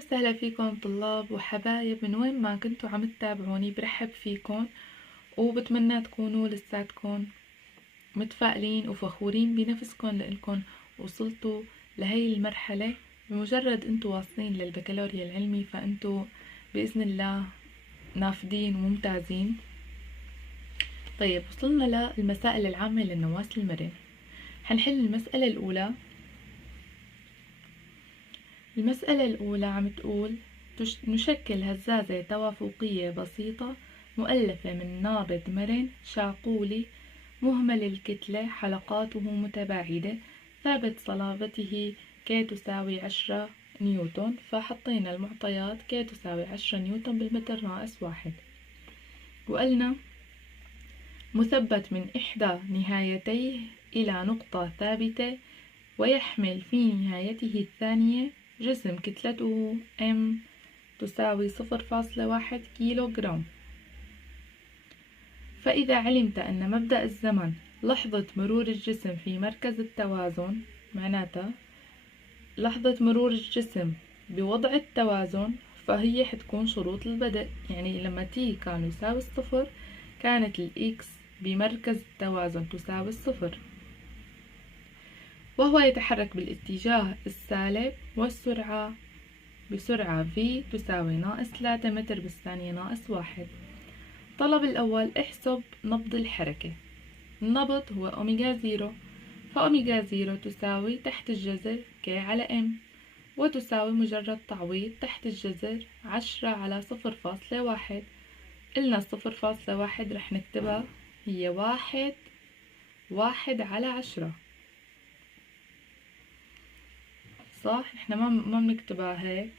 وسهلا فيكم طلاب وحبايب من وين ما كنتوا عم تتابعوني. برحب فيكم وبتمنى تكونوا لساتكم متفائلين وفخورين بنفسكم لأنكم وصلتوا لهي المرحلة. بمجرد انتوا واصلين للبكالوريا العلمي فانتوا بإذن الله نافذين وممتازين. طيب، وصلنا للمسائل العامة للنواة المرن. حنحل المسألة الأولى. المسألة الأولى عم تقول نشكل هزازة توافقية بسيطة مؤلفة من نابض مرن شاقولي مهمل الكتلة حلقاته متباعدة ثابت صلابته K تساوي 10 نيوتن. فحطينا المعطيات K تساوي 10 نيوتن بالمتر ناقص 1. وقلنا مثبت من إحدى نهايتيه إلى نقطة ثابتة ويحمل في نهايته الثانية جسم كتلته M تساوي 0.1 كيلو جرام. فإذا علمت أن مبدأ الزمن لحظة مرور الجسم في مركز التوازن، معناتها لحظة مرور الجسم بوضع التوازن، فهي حتكون شروط البدء. يعني لما تي كان يساوي 0 كانت الإكس بمركز التوازن تساوي 0، وهو يتحرك بالاتجاه السالب والسرعة بسرعة v تساوي ناقص 3 متر بالثانية ناقص 1. طلب الأول احسب نبض الحركة. النبض هو أوميجا 0، فأوميجا 0 تساوي تحت الجذر k على m، وتساوي مجرد تعويض تحت الجذر 10 على 0.1. قلنا 0.1 رح نكتبها هي 1 على 10. صح؟ احنا ما بنكتبها هيك،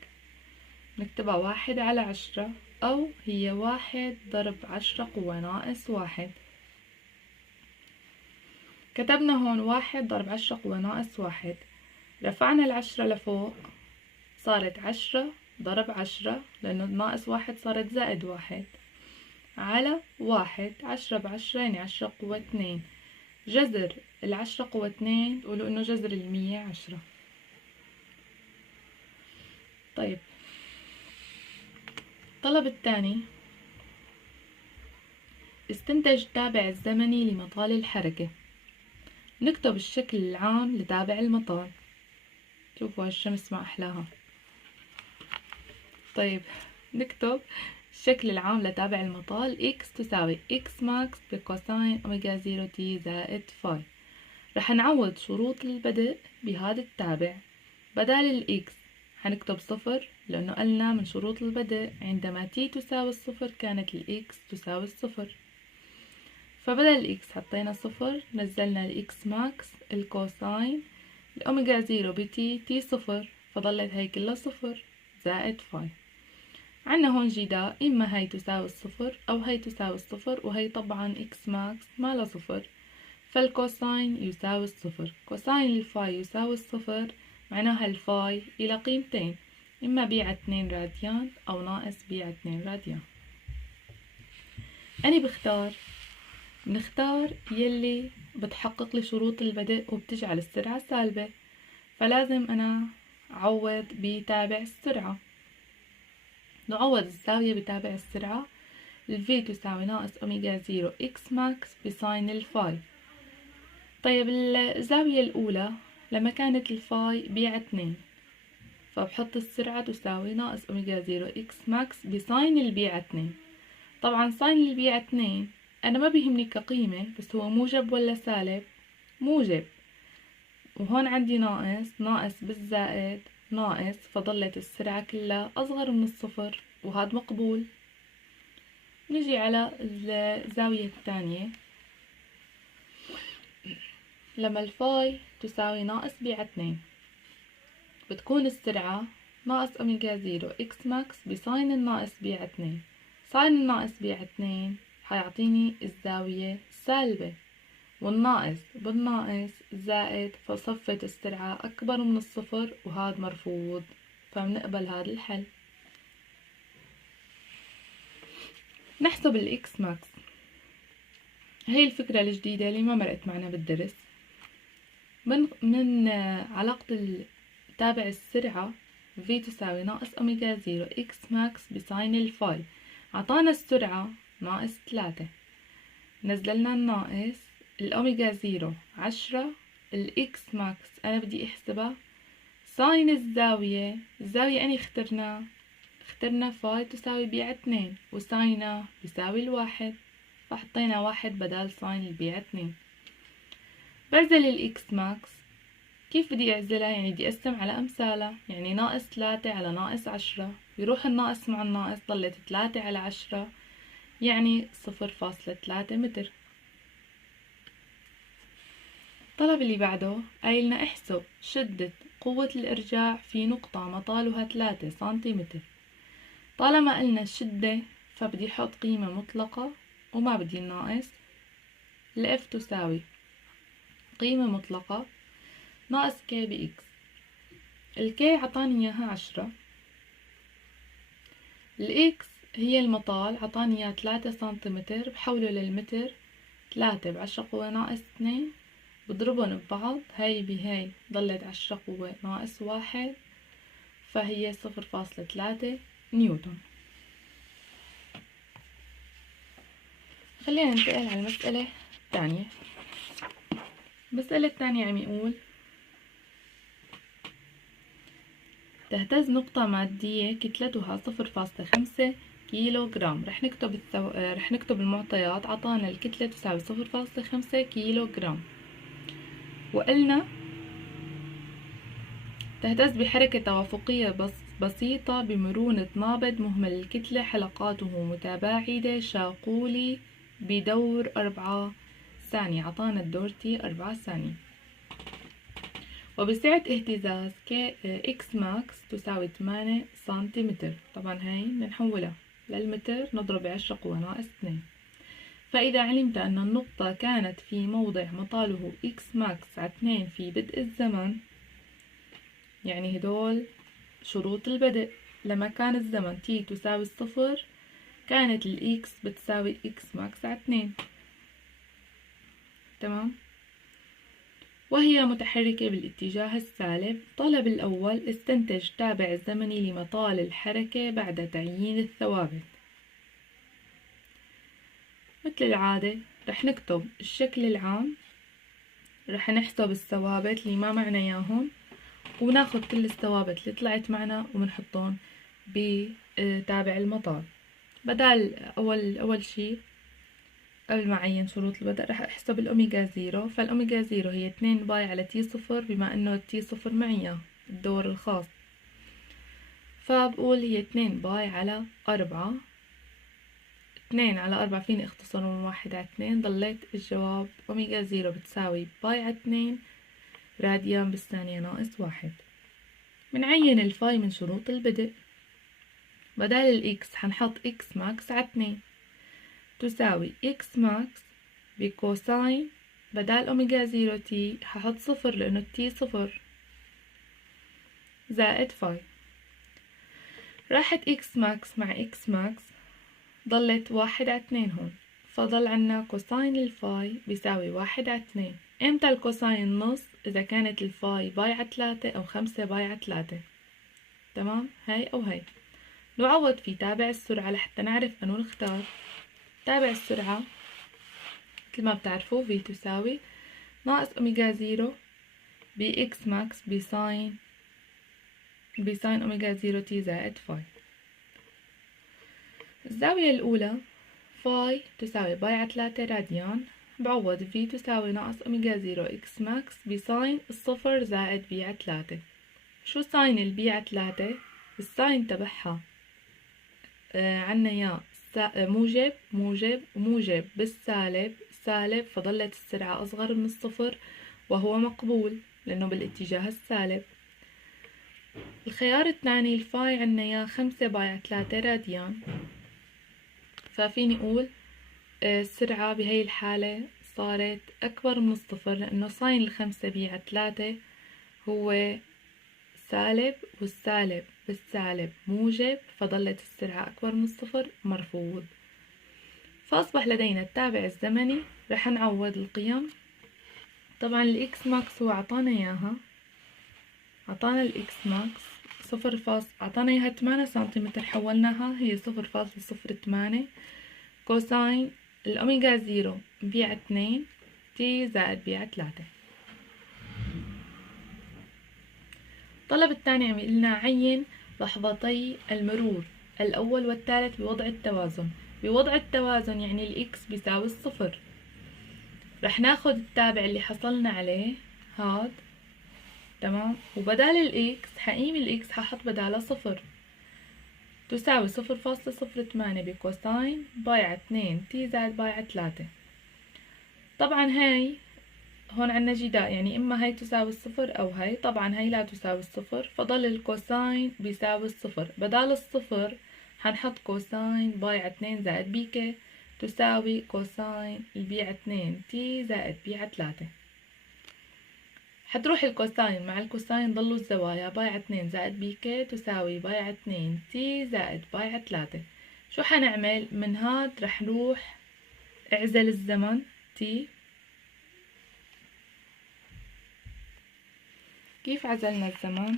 نكتبها 1 على 10، أو هي 1 ضرب 10 قوة ناقص 1. كتبنا هون 1 ضرب 10 قوة ناقص 1. رفعنا 10 لفوق صارت 10 ضرب 10، لأنه ناقص 1 صارت زائد 1 على 1. 10 ب10 يعني 10 قوة 2. جذر 10 قوة 2 تقولوا إنه جذر 100 10. طيب، الطلب الثاني استنتج التابع الزمني لمطال الحركة. نكتب الشكل العام لتابع المطال. شوفوا هالشمس ما أحلاها. طيب، نكتب الشكل العام لتابع المطال x تساوي x max بكوساين أوميجا 0 t زائد فاي. رح نعوض شروط البدء بهذا التابع. بدال الإكس حنكتب 0، لأنه قلنا من شروط البدء عندما t تساوي 0 كانت الإكس تساوي 0. فبدل الإكس حطينا 0، نزلنا الإكس ماكس الكوساين الأوميجا 0 بتي تي 0، فضلت هاي كلها 0 زائد فاي. عنا هون جداء، إما هاي تساوي 0 أو هاي تساوي 0، وهي طبعا إكس ماكس ما لا 0، فالكوساين يساوي 0. كوساين الفاي يساوي 0، معناها الفاي إلى قيمتين، إما بيع 2 راديان أو ناقص بيع 2 راديان. أنا بنختار يلي بتحقق لي شروط البدء وبتجعل السرعة سالبة، فلازم أنا أعوض بتابع السرعة. نعوض الزاوية بتابع السرعة. الفي تساوي ناقص أوميجا 0 إكس ماكس بساين الفاي. طيب، الزاوية الأولى لما كانت الفاي ب2، فبحط السرعة تساوي ناقص أوميجا 0 إكس ماكس بساين الب2. طبعا ساين الب2 أنا ما بيهمني كقيمة، بس هو موجب ولا سالب؟ موجب، وهون عندي ناقص بالزائد ناقص، فضلت السرعة كلها أصغر من 0، وهذا مقبول. نجي على الزاوية الثانية. لما الفاي تساوي ناقص ب2 بتكون السرعة ناقص أوميجا 0 إكس ماكس بساين الناقص ب2. ساين الناقص ب2 حيعطيني الزاوية سالبة، والناقص بالناقص زائد، فصفت السرعة أكبر من 0، وهذا مرفوض، فبنقبل هذا الحل. نحسب الإكس ماكس. هي الفكرة الجديدة اللي ما مرقت معنا بالدرس. من علاقة تابع السرعة في تساوي ناقص أوميجا 0 إكس ماكس بساين الفاي. عطانا السرعة ناقص 3، نزلنا الناقص، الأوميجا 0 10، الإكس ماكس أنا بدي أحسبها ساين الزاوية أني اخترنا فاي تساوي ب2 وساينه يساوي 1، فحطينا 1 بدال ساين ب2. بعزل الإكس ماكس. كيف بدي أعزلها؟ يعني بدي أقسم على أمثالها، يعني ناقص 3 على ناقص 10، يروح الناقص مع الناقص، ضلت 3 على 10 يعني 0.3 متر. الطلب اللي بعده قايلنا احسب شدة قوة الإرجاع في نقطة مطالها 3 سنتيمتر. طالما قلنا الشدة فبدي أحط قيمة مطلقة وما بدي الناقص. الإف تساوي قيمة مطلقة ناقص كي بإكس. الكي عطاني إياها 10، الإكس هي المطال عطاني إياها 3 سنتيمتر، بحوله للمتر، 3 ب10 قوة ناقص 2 بضربهم ببعض، هاي بهاي ضلت 10 قوة ناقص 1، فهي 0.3 نيوتن. خلينا ننتقل على المسألة الثانية. المسألة الثانية عم يقول تهتز نقطة مادية كتلتها 0.5 كيلو جرام. رح نكتب المعطيات. عطانا الكتلة تساوي 0.5 كيلو جرام، وقلنا تهتز بحركة توافقية بسيطة بمرونة نابض مهمل الكتلة حلقاته متباعدة شاقولي بدور 4 ثانية. عطانا الدور تي 4 ثانية، وبسعة اهتزاز اكس ماكس تساوي 8 سنتيمتر. طبعا هاي بنحولها للمتر، نضرب 10 قوة ناقص 2. فإذا علمت أن النقطة كانت في موضع مطاله اكس ماكس على 2 في بدء الزمن، يعني هدول شروط البدء. لما كان الزمن تي تساوي 0 كانت الإكس بتساوي إكس ماكس على 2. تمام. وهي متحركة بالاتجاه السالب. طلب الأول استنتج تابع الزمني لمطال الحركة بعد تعيين الثوابت. مثل العادة رح نكتب الشكل العام، رح نحسب الثوابت اللي ما معناهم، وناخد كل الثوابت اللي طلعت معنا وبنحطهم بتابع المطال. بدال أول شي قبل ما أعين شروط البدء رح أحسب الأوميجا 0. فالأوميجا 0 هي 2 باي على تي 0، بما إنه تي 0 معي الدور الخاص، فبقول هي 2 باي على 4. 2 على 4 فيني اختصر من 1 على 2، ضليت الجواب أوميجا 0 بتساوي باي على 2 راديان بالثانية ناقص 1. بنعين الفاي من شروط البدء. بدل الإكس حنحط إكس ماكس على 2 تساوي إكس ماكس بكوساين، بدال أوميجا 0 تي هحط 0 لأنه تي 0 زائد فاي. راحت إكس ماكس مع إكس ماكس، ضلت 1 على 2 هون، فضل عنا كوساين الفاي بيساوي 1 على 2. إمتى الكوساين نص؟ إذا كانت الفاي باي على 3 أو 5 باي على 3. تمام، هاي أو هاي. نعوض في تابع السرعة لحتى نعرف أنو نختار. تابع السرعة مثل ما بتعرفوا في تساوي ناقص أوميجا 0 بإكس ماكس بساين أوميجا 0 تي زائد فاي. الزاوية الأولى فاي تساوي باي على 3 راديان، بعوض في تساوي ناقص أوميجا 0 إكس ماكس بساين 0 زائد بي على 3. شو ساين البي على 3؟ الساين تبعها عنا يا موجب موجب وموجب بالسالب سالب، فضلت السرعة أصغر من 0 وهو مقبول لأنه بالاتجاه السالب. الخيار الثاني الفاي عنا يا 5 باي على 3 راديان، ففيني أقول السرعة بهي الحالة صارت أكبر من 0 لأنه ساين 5 بي على 3 هو سالب، والسالب بالسالب موجب، فظلت السرعة أكبر من 0 مرفوض. فأصبح لدينا التابع الزمني. رح نعوض القيم. طبعا الإكس ماكس هو عطانا إياها، عطانا الإكس ماكس أعطانا إياها 8 سنتيمتر، حولناها هي 0.08 كوساين الأوميجا 0 بي 2 تي زائد بي 3. الطلب الثاني عم يقلنا عين لحظتي المرور الأول والثالث بوضع التوازن. بوضع التوازن يعني الإكس بيساوي 0. رح ناخد التابع اللي حصلنا عليه هاد، تمام، وبدال الإكس حقيم الإكس ححط بدالها 0 تساوي 0.08 بكوساين باي 2 تي زائد باي 3. طبعا هاي هون عنا جداء، يعني إما هاي تساوي 0 أو هاي. طبعا هاي لا تساوي 0، فضل الكوساين بيساوي 0. بدال 0 حنحط كوساين باي 2 زائد بي كي تساوي كوساين البي 2 تي زائد بي 3. حتروح الكوساين مع الكوساين ضلوا الزوايا. باي 2 زائد بي كي تساوي باي 2 تي زائد باي 3. شو حنعمل من هاد؟ رح نروح اعزل الزمن تي. كيف عزلنا الزمن؟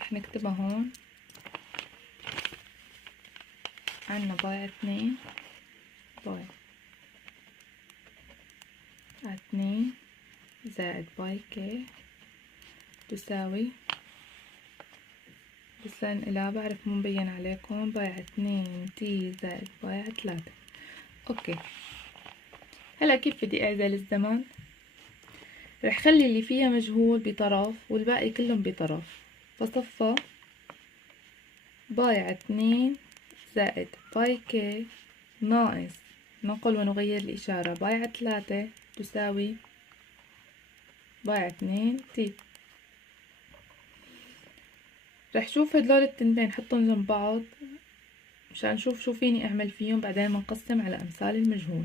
رح نكتبها هون. عنا باي 2 باي 2 زائد باي كي تساوي، بس لا بعرف مو مبين عليكم، باي 2 تي زائد باي 3. اوكي، هلا كيف بدي اعزل الزمن؟ رح خلي اللي فيها مجهول بطرف والباقي كلهم بطرف، فصفى باي 2 زائد باي كي ناقص، ننقل ونغير الإشارة، باي 3 تساوي باي 2 تي. رح شوف هدول التنتين حطهم جنب بعض مشان نشوف شو فيني اعمل فيهم، بعدين بنقسم على امثال المجهول.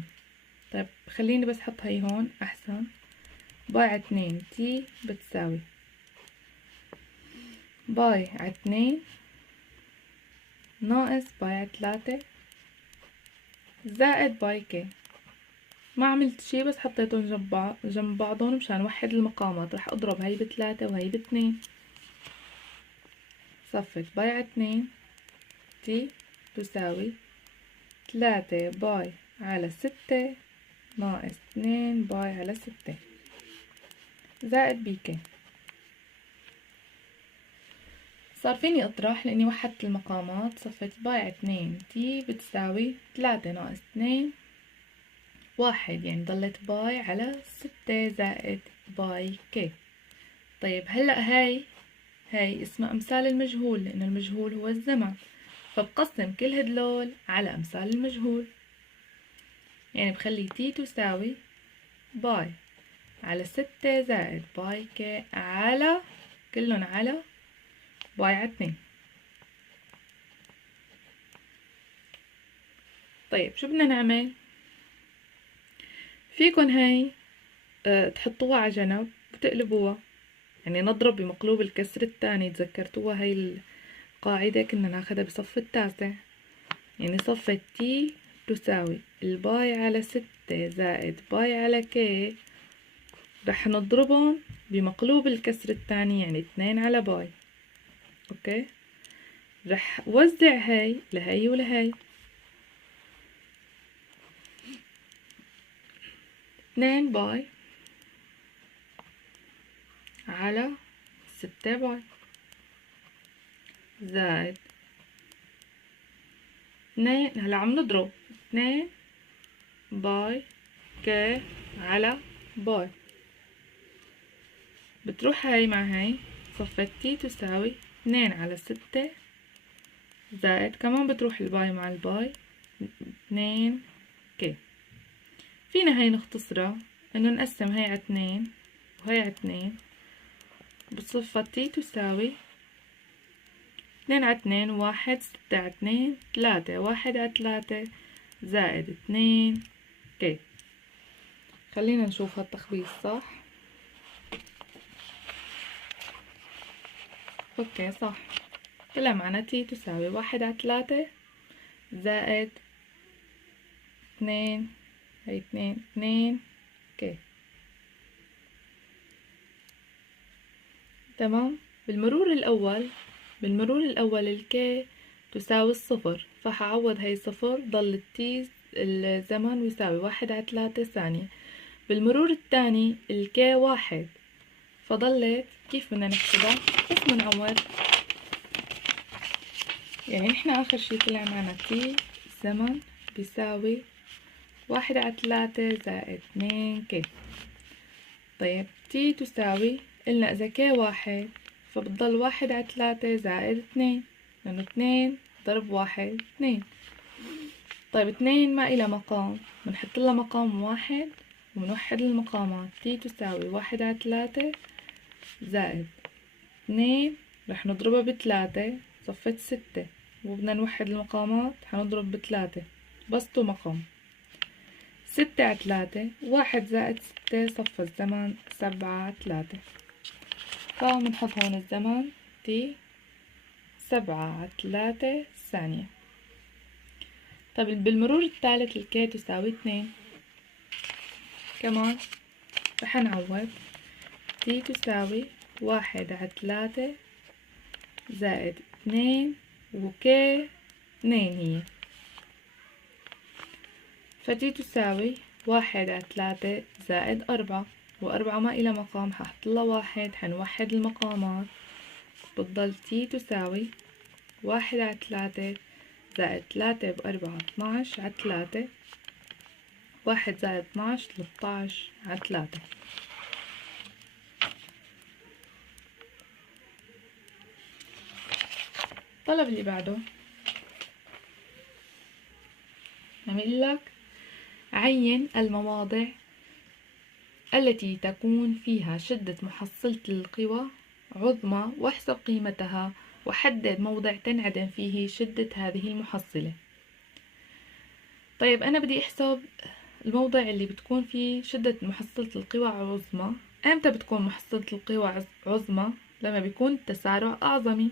طيب خليني بس احط هي هون احسن. باي 2 تي بتساوي باي 2 ناقص باي 3 زائد باي كي. ما عملت شي، بس حطيتهم جنب بعضهم مشان وحد المقامات. رح اضرب هي ب3 وهي ب2. صفت باي 2 تي تساوي 3 باي على 6 ناقص 2 باي على 6 زائد بي كي. صار فيني اطرح لاني وحدت المقامات. صفت باي 2 تي بتساوي 3 ناقص 2 1، يعني ضلت باي على 6 زائد باي كي. طيب هلأ هاي اسمها امثال المجهول، لانه المجهول هو الزمن، فبقسم كل هدول على امثال المجهول. يعني بخلي تي تساوي باي على 6 زائد باي كي على كلهم على باي على 2. طيب شو بدنا نعمل؟ فيكن هاي تحطوها على جنب وتقلبوها، يعني نضرب بمقلوب الكسر الثاني. تذكرتوها هاي القاعدة كنا ناخدها بصف التاسع. يعني صف تي تساوي الباي على 6 زائد باي على كي، رح نضربهم بمقلوب الكسر الثاني، يعني 2 على باي. اوكي، رح وزع هاي لهي ولهي. 2 باي على 6 باي زائد 2. هلا عم نضرب 2 باي كي على باي. بتروح هاي مع هاي، صفت تي تساوي 2 على 6 زائد كمان بتروح الباي مع الباي 2 كي. فينا هاي نختصرها انه نقسم هاي على 2 وهي على 2. بصفة تي تساوي 2 على 2 1، 6 على 2 3، 1 على 3 زائد 2 كي. خلينا نشوف هالتخبيص صح. اوكي صح، طلع معنا تي تساوي 1 على 3 زائد 2، هي 2 كي. تمام. بالمرور الأول بالمرور الأول الكي تساوي الصفر، فحعوض هاي صفر، ضل التي الزمن يساوي 1/3 ثانية. بالمرور الثاني الكي 1، فضلت كيف بدنا نحسبها؟ بس بنعوض، يعني نحن آخر شي طلع معنا تي الزمن بيساوي 1/3 زائد 2 كي. طيب تي تساوي، قلنا إذا كي 1 فبتضل 1/3 زائد 2، لأنه 2 ضرب 1 2. طيب 2 ما إلها مقام، بنحطلها مقام 1 وبنوحد المقامات. تي تساوي 1/3 زائد 2، رح نضربها ب3 صفت 6، وبدنا نوحد المقامات حنضرب ب3 بسطوا مقام. 6/3، 1 زائد 6 صفى الزمن 7/3، فبنحط هون الزمن تي 7/3 ثانية. طيب بالمرور الثالث الكي تساوي 2، كمان رح نعوض. تي تساوي 1/3 زائد 2 وكي 2 هي، فتي تساوي 1/3 زائد 4، و4 ما إلها مقام ححطلها 1، حنوحد المقامات بتضل تي تساوي 1/3 زائد 3 ب4 12/3، 1 زائد 12 13/3. الطلب اللي بعده عم لك عين المواضع التي تكون فيها شدة محصلة القوى عظمى واحسب قيمتها وحدد موضع تنعدم فيه شدة هذه المحصلة. طيب أنا بدي أحسب الموضع اللي بتكون فيه شدة محصلة القوى عظمى. أمتى بتكون محصلة القوى عظمى؟ لما بيكون التسارع أعظمي.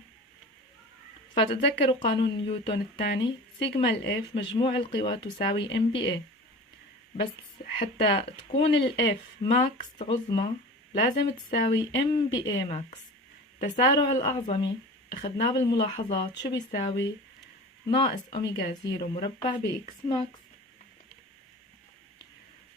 فتتذكروا قانون نيوتن الثاني، سيجما الإف مجموع القوى تساوي MBA. بس حتى تكون الإف ماكس عظمى لازم تساوي MBA ماكس. التسارع الأعظمي أخذناه بالملاحظات شو بيساوي؟ ناقص أوميجا 0 مربع بإكس ماكس.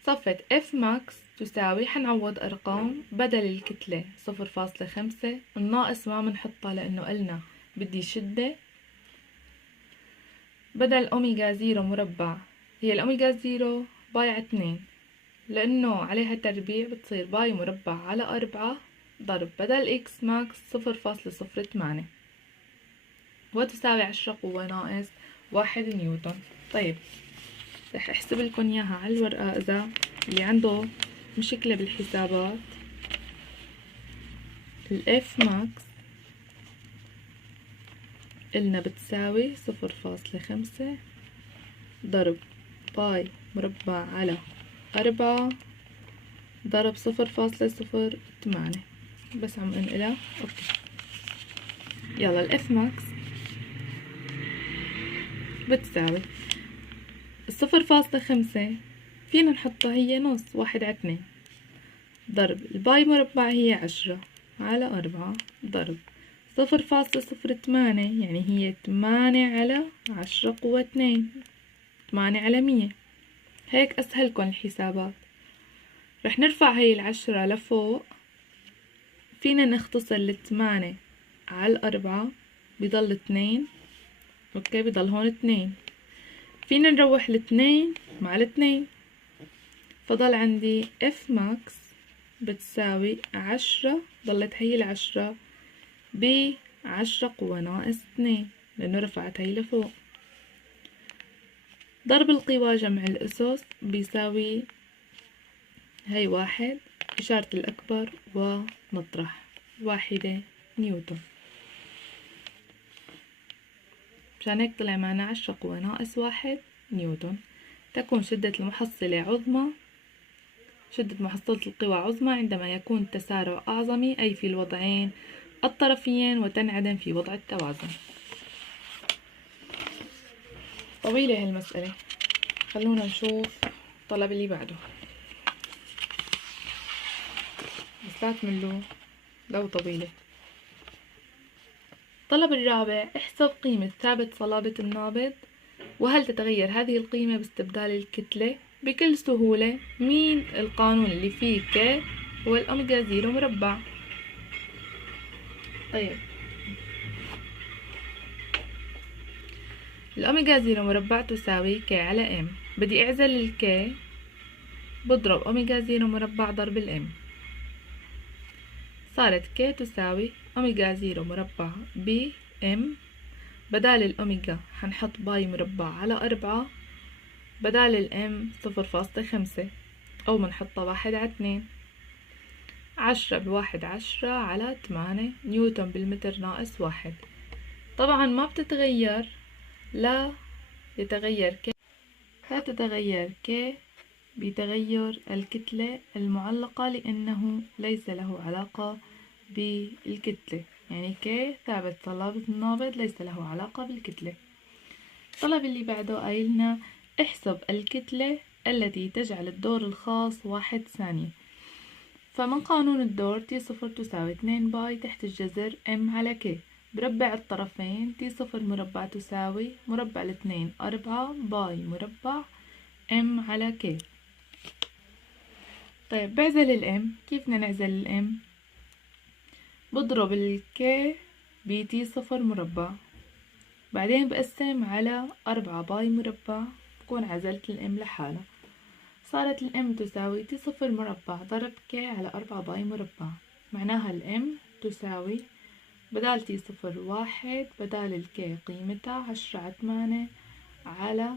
صفة F ماكس تساوي، حنعوض أرقام، بدل الكتلة 0.5، الناقص ما منحطها لأنه قلنا بدي شدة، بدل أوميجا 0 مربع، هي الأوميجا 0 باي على 2، لأنه عليها تربيع بتصير باي مربع على 4 ضرب بدل إكس ماكس 0.08، وتساوي 10 قوة ناقص 1 نيوتن. طيب رح أحسب لكم إياها على الورقة إذا اللي عنده مشكلة بالحسابات. الإف ماكس قلنا بتساوي 0.5 ضرب باي مربع على 4 ضرب 0.08. بس عم انقلها اوكي. يلا الإف ماكس بتساوي 0.5 فينا نحطها هي نص 1/2 ضرب الباي مربع هي 10 على 4 ضرب 0.08 يعني هي 8 على 10 قوة 2، 8 على 100. هيك أسهلكن الحسابات. رح نرفع هي 10 لفوق، فينا نختصر 8 على 4 بضل 2، اوكي بضل هون 2، فينا نروح 2 مع 2، فضل عندي F ماكس بتساوي 10، ضلت هي 10 ب10 قوة ناقص 2 لأنه رفعت هي لفوق. ضرب القوى جمع الأسس بيساوي هي 1 إشارة الأكبر ونطرح 1 نيوتن. مشان هيك طلع معنا 10 قوة ناقص 1 نيوتن. تكون شدة المحصلة عظمى، شدة محصلة القوى عظمى عندما يكون التسارع أعظمي، أي في الوضعين الطرفيين، وتنعدم في وضع التوازن. طويلة هالمسألة، خلونا نشوف الطلب اللي بعده. بس لا تملوا لو طويلة. الطلب الرابع: احسب قيمة ثابت صلابة النابض، وهل تتغير هذه القيمة باستبدال الكتلة؟ بكل سهولة. مين القانون اللي فيه ك هو الأوميجا زيرو مربع. طيب الأوميجا زيرو مربع تساوي ك على ام. بدي اعزل الك، بضرب أوميجا زيرو مربع ضرب الام، صارت ك تساوي أوميجا زيرو مربع ب ام. بدال الأوميجا حنحط باي مربع على 4، بدال الام 0.5 أو منحطها 1/2. 10 بواحد 10 على 8 نيوتن بالمتر ناقص 1. طبعا ما بتتغير، لا يتغير ك، لا تتغير ك بتغير الكتلة المعلقة لأنه ليس له علاقة بالكتلة، يعني ك ثابت صلابة النابض ليس له علاقة بالكتلة. الطلب اللي بعده قايلنا احسب الكتلة التي تجعل الدور الخاص 1 ثانية. فمن قانون الدور تي صفر تساوي 2 باي تحت الجذر ام على ك. بربع الطرفين تي صفر مربع تساوي مربع الاثنين 4 باي مربع ام على ك. طيب بعزل الام. كيف بدنا نعزل الام؟ بضرب الك بتي صفر مربع، بعدين بقسم على 4 باي مربع، بكون عزلت الام لحالها. صارت الام تساوي تي صفر مربع ضرب ك على 4 باي مربع، معناها الام تساوي بدال تي صفر 1، بدال الك قيمتها 10 على 8 على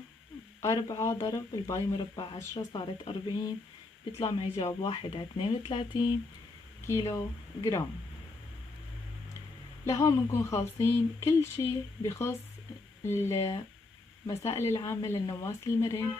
4 ضرب الباي مربع 10، صارت 40. بيطلع معي جواب 1 على 32 كيلو جرام. لهون بنكون خالصين كل شي بخص المسائل العامة للنواة المرن.